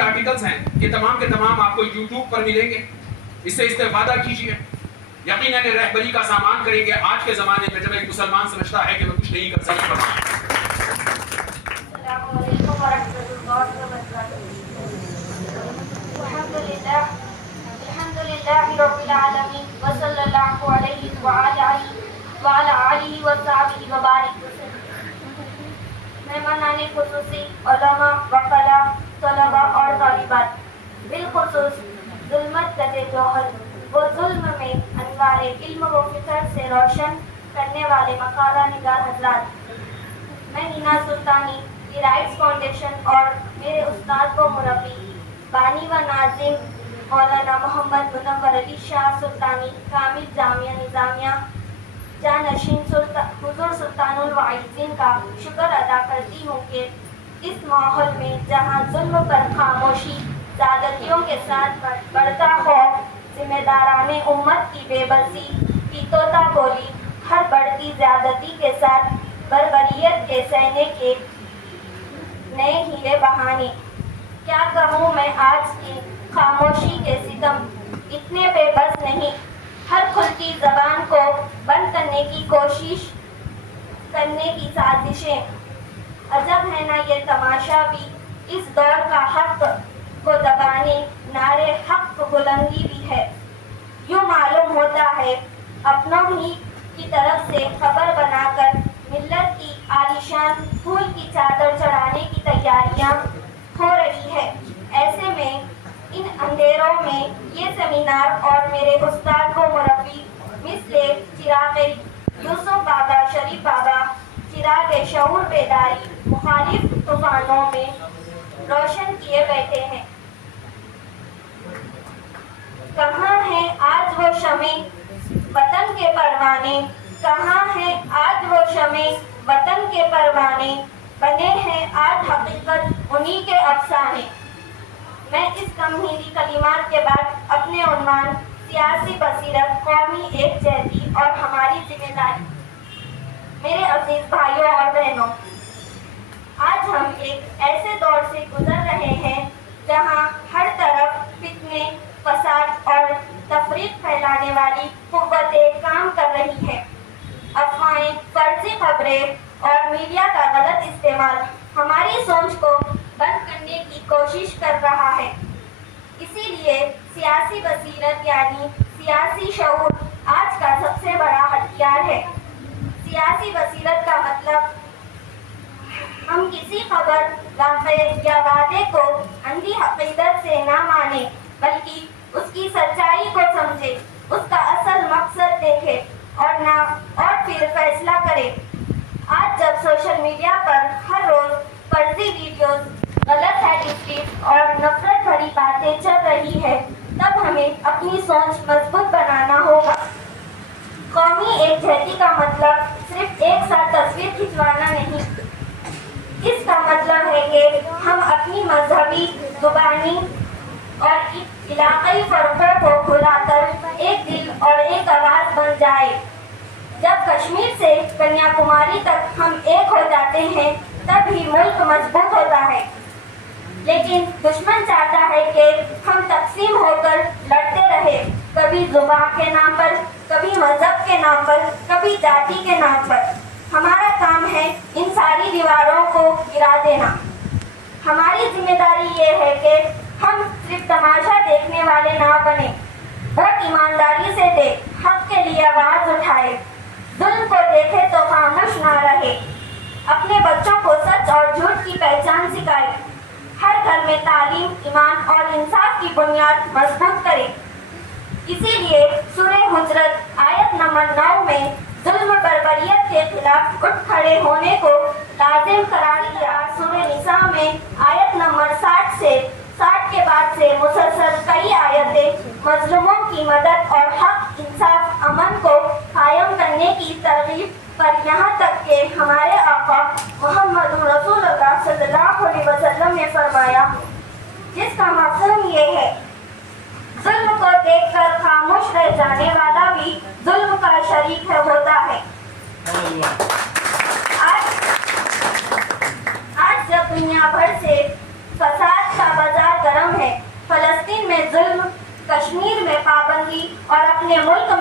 Articles ہیں کہ تمام کے تمام آپ کو یوٹیوب پر ملیں گے، اس سے استفادہ کیجیے، یقیناً رہبری کا سامان کریں گے آج کے زمانے میں جب ایک مسلمان سمجھتا ہے کہ میں کچھ نہیں کر سکتا۔ السلام علیکم ورحمۃ اللہ وبرکاتہ۔ الحمدللہ رب العالمین وصلی اللہ علیہ وعلی آلہ وصحبہ وبارک وسلم۔ مہمانان خصوصی، علماء، وکلاء، طلباء اور طالبات، بالخصوص ظلمت قد جوہر وہ ظلم میں انوار علم و فکر سے روشن کرنے والے مقالہ نگار حضرات، میں ہینا سلطانی دی رائٹس فاؤنڈیشن اور میرے استاد و مربی بانی و ناظم مولانا محمد منور علی شاہ سلطانی کامل جامعہ نظامیہ جانشین حضور سلطان الواعظین کا شکر ادا کرتی ہوں کہ اس ماحول میں جہاں ظلم پر خاموشی، زیادتیوں کے ساتھ بڑھتا خوف، ذمہ داران امت کی بے بسی کی طوطا بولی، ہر بڑھتی زیادتی کے ساتھ بربریت کے سہنے کے نئے ہیلے بہانے، کیا کہوں میں آج کی خاموشی کے ستم اتنے بے بس نہیں، ہر کھلتی زبان کو بند کرنے کی کوشش کرنے کی سازشیں، عجب ہے نا یہ تماشا بھی، اس دور کا حق کو دبانے نعرے حق بلندی بھی ہے، یوں معلوم ہوتا ہے اپنوں ہی کی طرف سے خبر بنا کر ملت کی عالیشان پھول کی چادر چڑھانے کی تیاریاں ہو رہی ہے۔ ایسے میں ان اندھیروں میں یہ سیمینار اور میرے استاد و مربی مثل چراغ یوسف بابا، شریف بابا، چراغ شعور بیداری مخالف طوفانوں میں روشن کیے بیٹھے ہیں۔ کہاں ہیں آج وہ شمع وطن کے پروانے، کہاں ہیں آج وہ شمع وطن کے پروانے، بنے ہیں آج حقیقت انہی کے افسانے۔ میں اس تمہیدی کلمات کے بعد اپنے عنوان سیاسی بصیرت، قومی ایک جہتی اور ہماری ذمہ داری، میرے عزیز بھائیوں اور بہنوں، آج ہم ایک ایسے دور سے گزر رہے ہیں جہاں ہر طرف فتنے، فساد اور تفریق پھیلانے والی قوتیں کام کر رہی ہیں۔ افواہیں، فرضی خبریں اور میڈیا کا غلط استعمال ہماری سوچ کو بند کرنے کی کوشش کر رہا ہے۔ اسی لیے سیاسی بصیرت یعنی سیاسی شعور آج کا سب سے بڑا ہتھیار ہے۔ سیاسی بصیرت کا مطلب ہم کسی خبر، واقعے یا وعدے کو اندھی عقیدت سے نہ مانیں بلکہ اس کی سچائی کو سمجھے، اس کا اصل مقصد دیکھے اور پھر فیصلہ کرے۔ آج جب سوشل میڈیا پر ہر روز فرضی ویڈیوز، غلط ایڈیٹنگ اور نفرت بھری باتیں چل رہی ہے، تب ہمیں اپنی سوچ مضبوط بنانا ہوگا۔ قومی ایک جہتی کا مطلب صرف ایک ساتھ تصویر کھنچوانا نہیں، اس کا مطلب ہے کہ ہم اپنی مذہبی، زبانی اور علاقائی فرقوں کو بھلا کر ایک دل اور ایک آواز بن جائے۔ جب کشمیر سے کنیا کماری تک ہم ایک ہو جاتے ہیں تب ہی ملک مضبوط ہوتا ہے، لیکن دشمن چاہتا ہے کہ ہم تقسیم ہو کر لڑتے رہے، کبھی زبان کے نام پر، کبھی مذہب کے نام پر، کبھی ذاتی کے نام پر۔ ہمارا کام ہے ان ساری دیواروں کو گرا دینا۔ ہماری ذمہ داری یہ ہے کہ ہم صرف تماشا دیکھنے والے نہ بنے، ووٹ ایمانداری سے دے، حق کے لیے آواز اٹھائے، ظلم کو دیکھے تو خاموش نہ رہے، اپنے بچوں کو سچ اور جھوٹ کی پہچان سکھائے، ہر گھر میں تعلیم، ایمان اور انصاف کی بنیاد مضبوط کرے۔ اسی لیے سورہ حجرت آیت نمبر 9 میں ظلم بربریت کے خلاف اٹھ کھڑے ہونے کو لازم قرار دیا۔ سورہ نساء میں آیت نمبر 60 کے بعد سے مسلسل کئی آیتیں مظلوموں کی مدد اور حق، انصاف، امن کو قائم کرنے کی ترغیب پر، یہاں تک کہ ہمارے آقا محمد رسول اللہ صلی اللہ علیہ وسلم نے فرمایا، جس کا مفہوم یہ ہے ظلم کو دیکھ کر خاموش رہ جانے والا بھی ظلم کا شریک ہوتا ہے۔ آج جب دنیا بھر سے فساد کا بازار